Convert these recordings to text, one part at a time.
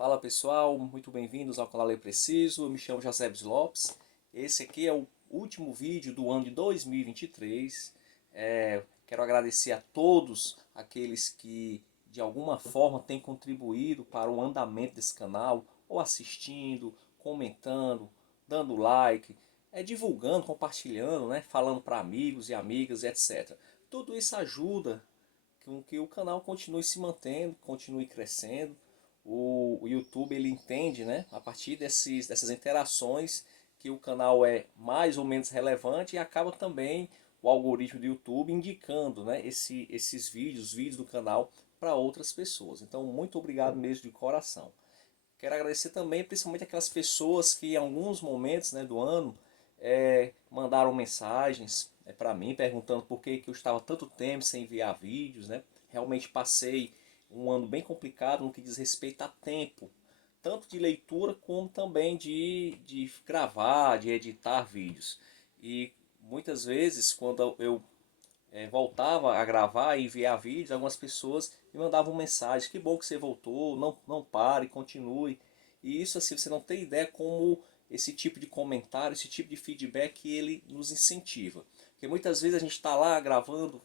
Fala pessoal, muito bem-vindos ao canal Ler Preciso. Eu me chamo Josebes Lopes. Esse aqui é o último vídeo do ano de 2023. Quero agradecer a todos aqueles que de alguma forma têm contribuído para o andamento desse canal, ou assistindo, comentando, dando like, divulgando, compartilhando, né, falando para amigos e amigas, etc. Tudo isso ajuda com que o canal continue se mantendo, continue crescendo. O YouTube ele entende, né, a partir dessas interações, que o canal é mais ou menos relevante, e acaba também o algoritmo do YouTube indicando, né, esses vídeos, os vídeos do canal para outras pessoas. Então, muito obrigado mesmo de coração. Quero agradecer também, principalmente aquelas pessoas que em alguns momentos, né, do ano mandaram mensagens para mim perguntando por que eu estava tanto tempo sem enviar vídeos, né? Realmente passei um ano bem complicado no que diz respeito a tempo, tanto de leitura como também de gravar, de editar vídeos. E muitas vezes, quando eu voltava a gravar e enviar vídeos, algumas pessoas me mandavam mensagem: que bom que você voltou, não pare, continue. E isso, assim, você não tem ideia como esse tipo de comentário, esse tipo de feedback, ele nos incentiva. Porque muitas vezes a gente está lá gravando,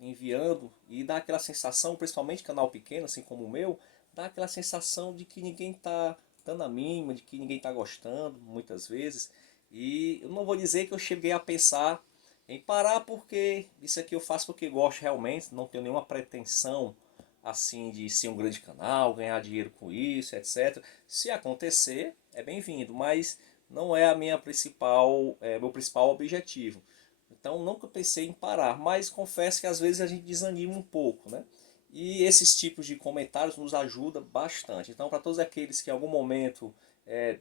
enviando, e dá aquela sensação, principalmente canal pequeno, assim como o meu, dá aquela sensação de que ninguém está dando a mínima, de que ninguém está gostando, muitas vezes. E eu não vou dizer que eu cheguei a pensar em parar, porque isso aqui eu faço porque gosto realmente, não tenho nenhuma pretensão assim de ser um grande canal, ganhar dinheiro com isso, etc. Se acontecer, é bem-vindo, mas não é a minha principal, meu principal objetivo. Então nunca pensei em parar, mas confesso que às vezes a gente desanima um pouco, né? E esses tipos de comentários nos ajudam bastante. Então, para todos aqueles que em algum momento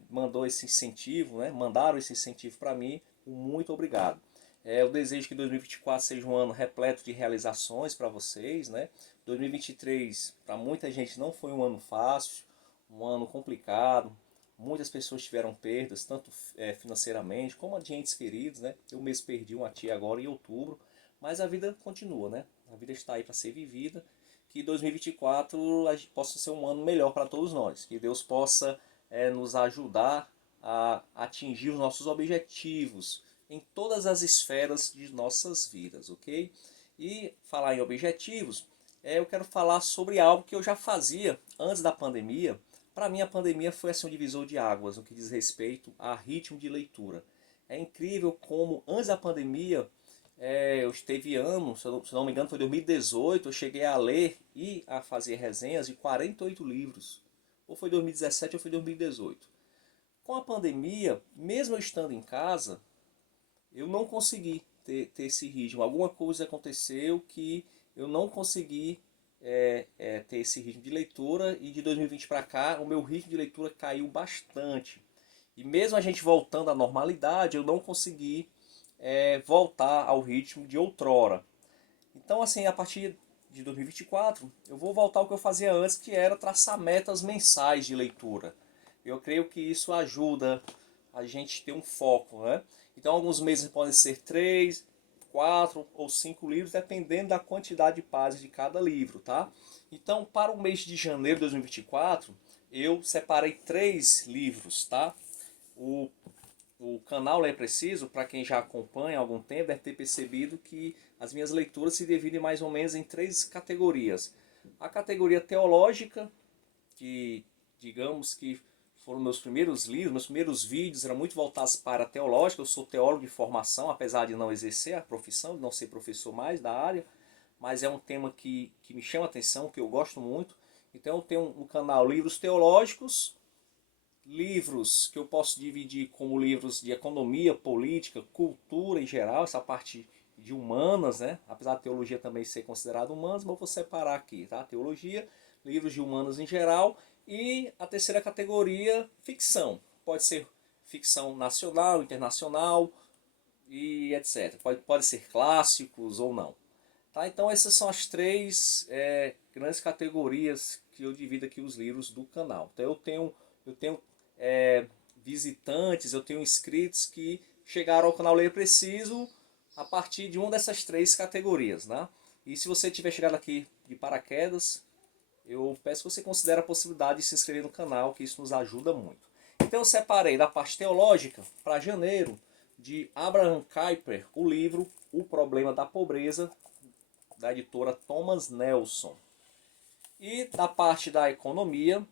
mandou esse incentivo, né, mandaram esse incentivo para mim, muito obrigado. Eu desejo que 2024 seja um ano repleto de realizações para vocês, né? 2023 para muita gente não foi um ano fácil, um ano complicado. Muitas pessoas tiveram perdas, tanto financeiramente como de entes queridos, né? Eu mesmo perdi uma tia agora em outubro, mas a vida continua, né? A vida está aí para ser vivida. Que 2024 possa ser um ano melhor para todos nós. Que Deus possa nos ajudar a atingir os nossos objetivos em todas as esferas de nossas vidas, ok? E falar em objetivos, eu quero falar sobre algo que eu já fazia antes da pandemia. Para mim, a pandemia foi assim, um divisor de águas no que diz respeito a ritmo de leitura. É incrível como antes da pandemia, eu esteve anos, se não me engano foi 2018, eu cheguei a ler e a fazer resenhas de 48 livros. Ou foi 2017 ou foi 2018. Com a pandemia, mesmo eu estando em casa, eu não consegui ter esse ritmo. Alguma coisa aconteceu que eu não consegui ter esse ritmo de leitura, e de 2020 para cá o meu ritmo de leitura caiu bastante. E mesmo a gente voltando à normalidade, eu não consegui voltar ao ritmo de outrora. Então, assim, a partir de 2024, eu vou voltar ao que eu fazia antes, que era traçar metas mensais de leitura. Eu creio que isso ajuda a gente ter um foco, né? Então, alguns meses podem ser 3, 4 ou 5 livros, dependendo da quantidade de páginas de cada livro, tá? Então, para o mês de janeiro de 2024, eu separei 3 livros, tá? O o canal Ler Preciso, para quem já acompanha há algum tempo, deve ter percebido que as minhas leituras se dividem mais ou menos em 3 categorias. A categoria teológica, que digamos que foram meus primeiros livros, meus primeiros vídeos eram muito voltados para a teológica. Eu sou teólogo de formação, apesar de não exercer a profissão, de não ser professor mais da área, mas é um tema que me chama a atenção, que eu gosto muito. Então eu tenho um canal Livros Teológicos, livros que eu posso dividir como livros de economia, política, cultura em geral, essa parte de humanas, né? Apesar da teologia também ser considerada humanas, mas eu vou separar aqui, tá? Teologia, livros de humanas em geral, e a terceira categoria, ficção. Pode ser ficção nacional, internacional e etc. Pode ser clássicos ou não. Tá? Então essas são as 3 grandes categorias que eu divido aqui os livros do canal. Então eu tenho visitantes, eu tenho inscritos que chegaram ao canal Ler Preciso a partir de uma dessas 3 categorias. Né? E se você tiver chegado aqui de paraquedas, eu peço que você considere a possibilidade de se inscrever no canal, que isso nos ajuda muito. Então eu separei da parte teológica, para janeiro, de Abraham Kuyper, o livro O Problema da Pobreza, da editora Thomas Nelson. E da parte da economia,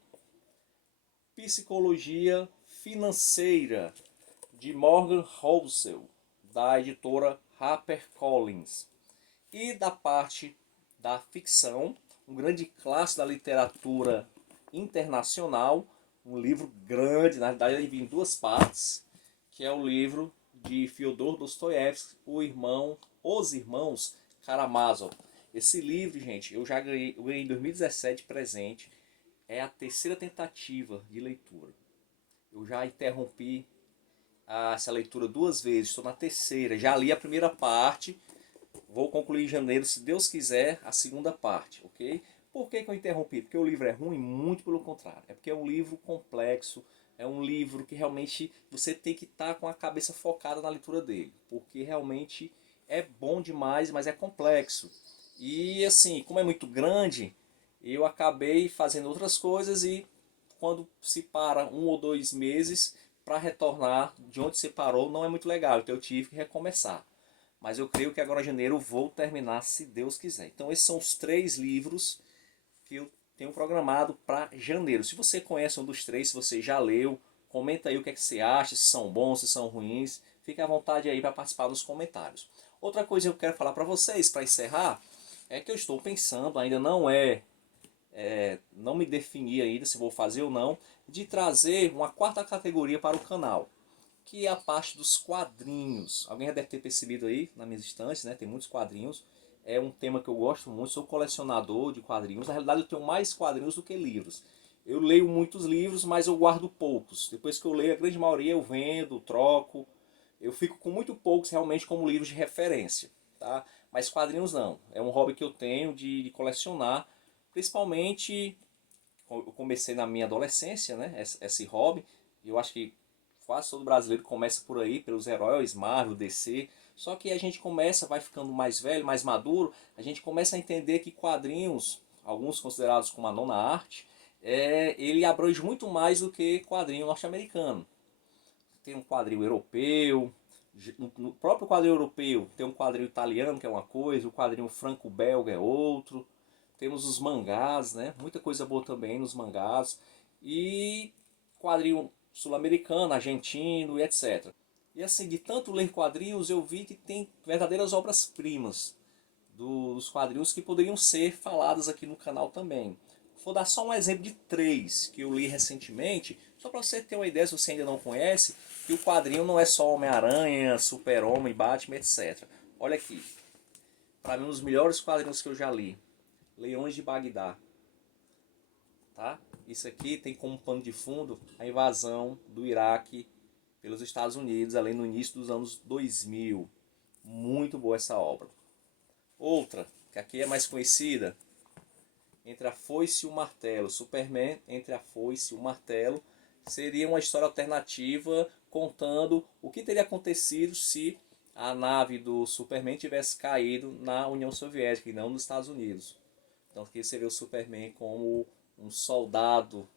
Psicologia Financeira, de Morgan Housel, da editora HarperCollins. E da parte da ficção, um grande clássico da literatura internacional, um livro grande, na verdade ele vem em duas partes, que é o livro de Fyodor Dostoiévski, Os Irmãos Karamazov. Esse livro, gente, eu ganhei em 2017 presente, é a terceira tentativa de leitura. Eu já interrompi essa leitura duas vezes, estou na terceira, já li a primeira parte. Vou concluir em janeiro, se Deus quiser, a segunda parte, ok? Por que eu interrompi? Porque o livro é ruim? Muito pelo contrário. É porque é um livro complexo, é um livro que realmente você tem que estar com a cabeça focada na leitura dele. Porque realmente é bom demais, mas é complexo. E assim, como é muito grande, eu acabei fazendo outras coisas e quando se para 1 ou 2 meses para retornar de onde se parou, não é muito legal. Então eu tive que recomeçar. Mas eu creio que agora em janeiro vou terminar, se Deus quiser. Então esses são os 3 livros que eu tenho programado para janeiro. Se você conhece um dos 3, se você já leu, comenta aí o que é que você acha, se são bons, se são ruins. Fique à vontade aí para participar nos comentários. Outra coisa que eu quero falar para vocês, para encerrar, é que eu estou pensando, ainda não me defini ainda se vou fazer ou não, de trazer uma quarta categoria para o canal, que é a parte dos quadrinhos. Alguém já deve ter percebido aí nas minhas estantes, né? Tem muitos quadrinhos. É um tema que eu gosto muito, sou colecionador de quadrinhos. Na realidade eu tenho mais quadrinhos do que livros. Eu leio muitos livros, mas eu guardo poucos. Depois que eu leio, a grande maioria eu vendo, troco. Eu fico com muito poucos realmente como livros de referência, tá? Mas quadrinhos não. É um hobby que eu tenho de colecionar. Principalmente, eu comecei na minha adolescência, né? Esse hobby. Eu acho que quase todo brasileiro começa por aí, pelos heróis, Marvel, DC. Só que a gente começa, vai ficando mais velho, mais maduro, a gente começa a entender que quadrinhos, alguns considerados como a nona arte, ele abrange muito mais do que quadrinho norte-americano. Tem um quadrinho europeu, no próprio quadrinho europeu tem um quadrinho italiano que é uma coisa, o quadrinho franco-belga é outro. Temos os mangás, né? Muita coisa boa também nos mangás. E quadrinho sul-americano, argentino e etc. E assim, de tanto ler quadrinhos, eu vi que tem verdadeiras obras-primas dos quadrinhos que poderiam ser faladas aqui no canal também. Vou dar só um exemplo de 3 que eu li recentemente, só para você ter uma ideia, se você ainda não conhece, que o quadrinho não é só Homem-Aranha, Super-Homem, Batman, etc. Olha aqui, para mim um dos melhores quadrinhos que eu já li, Leões de Bagdá. Tá? Isso aqui tem como pano de fundo a invasão do Iraque pelos Estados Unidos, ali no início dos anos 2000. Muito boa essa obra. Outra, que aqui é mais conhecida, Entre a Foice e o Martelo. Superman, Entre a Foice e o Martelo. Seria uma história alternativa contando o que teria acontecido se a nave do Superman tivesse caído na União Soviética e não nos Estados Unidos. Então aqui você vê o Superman como um soldado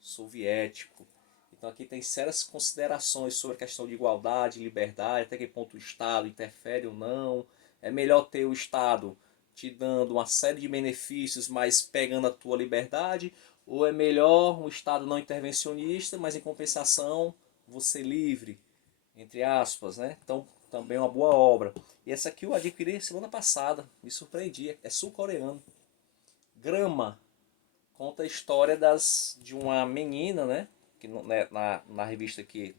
soviético. Então aqui tem sérias considerações sobre a questão de igualdade, liberdade, até que ponto o Estado interfere ou não. É melhor ter o Estado te dando uma série de benefícios, mas pegando a tua liberdade, ou é melhor um Estado não intervencionista, mas em compensação você livre, entre aspas, né? Então também é uma boa obra. E essa aqui eu adquiri semana passada, me surpreendi, é sul-coreano. Grama, conta a história de uma menina, né? Que na revista aqui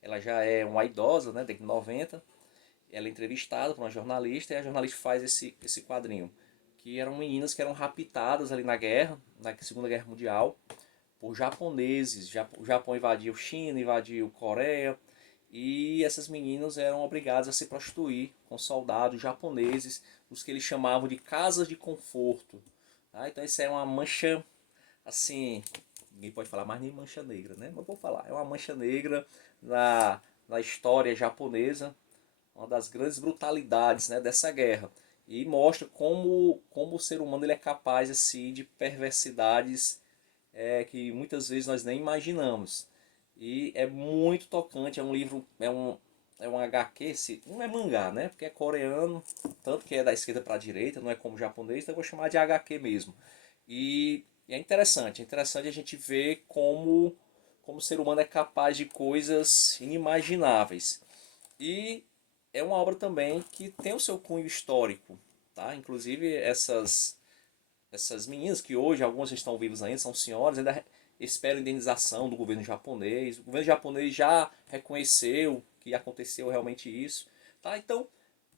ela já é uma idosa, né? De 90. Ela é entrevistada por uma jornalista e a jornalista faz esse quadrinho. Que eram meninas que eram raptadas ali na guerra, na Segunda Guerra Mundial, por japoneses. O Japão invadiu China, invadiu Coreia. E essas meninas eram obrigadas a se prostituir com soldados japoneses, os que eles chamavam de casas de conforto. Tá? Então isso é uma mancha, assim, ninguém pode falar mais nem mancha negra, né? Mas vou falar, é uma mancha negra na história japonesa, uma das grandes brutalidades, né, dessa guerra. e mostra como o ser humano ele é capaz assim, de perversidades que muitas vezes nós nem imaginamos. E é muito tocante, é um livro, é um HQ, não é mangá, né? Porque é coreano, tanto que é da esquerda para a direita, não é como japonês, então eu vou chamar de HQ mesmo. E é interessante a gente ver como o ser humano é capaz de coisas inimagináveis. E é uma obra também que tem o seu cunho histórico, tá? Inclusive essas meninas que hoje, algumas estão vivas ainda, são senhoras, ainda esperam indenização do governo japonês. O governo japonês já reconheceu que aconteceu realmente isso. Tá? Então,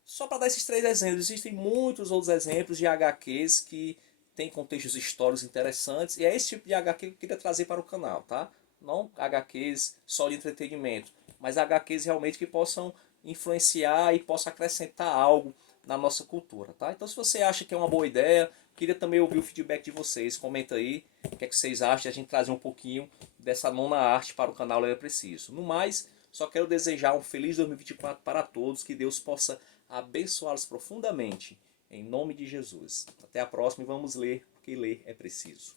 só para dar esses três exemplos, existem muitos outros exemplos de HQs que têm contextos históricos interessantes. E é esse tipo de HQ que eu queria trazer para o canal. Tá? Não HQs só de entretenimento, mas HQs realmente que possam influenciar e possam acrescentar algo na nossa cultura, tá? Então se você acha que é uma boa ideia, queria também ouvir o feedback de vocês. Comenta aí o que é que vocês acham de a gente trazer um pouquinho dessa nona arte para o canal Leia Preciso. No mais, só quero desejar um feliz 2024 para todos, que Deus possa abençoá-los profundamente, em nome de Jesus. Até a próxima e vamos ler, porque ler é preciso.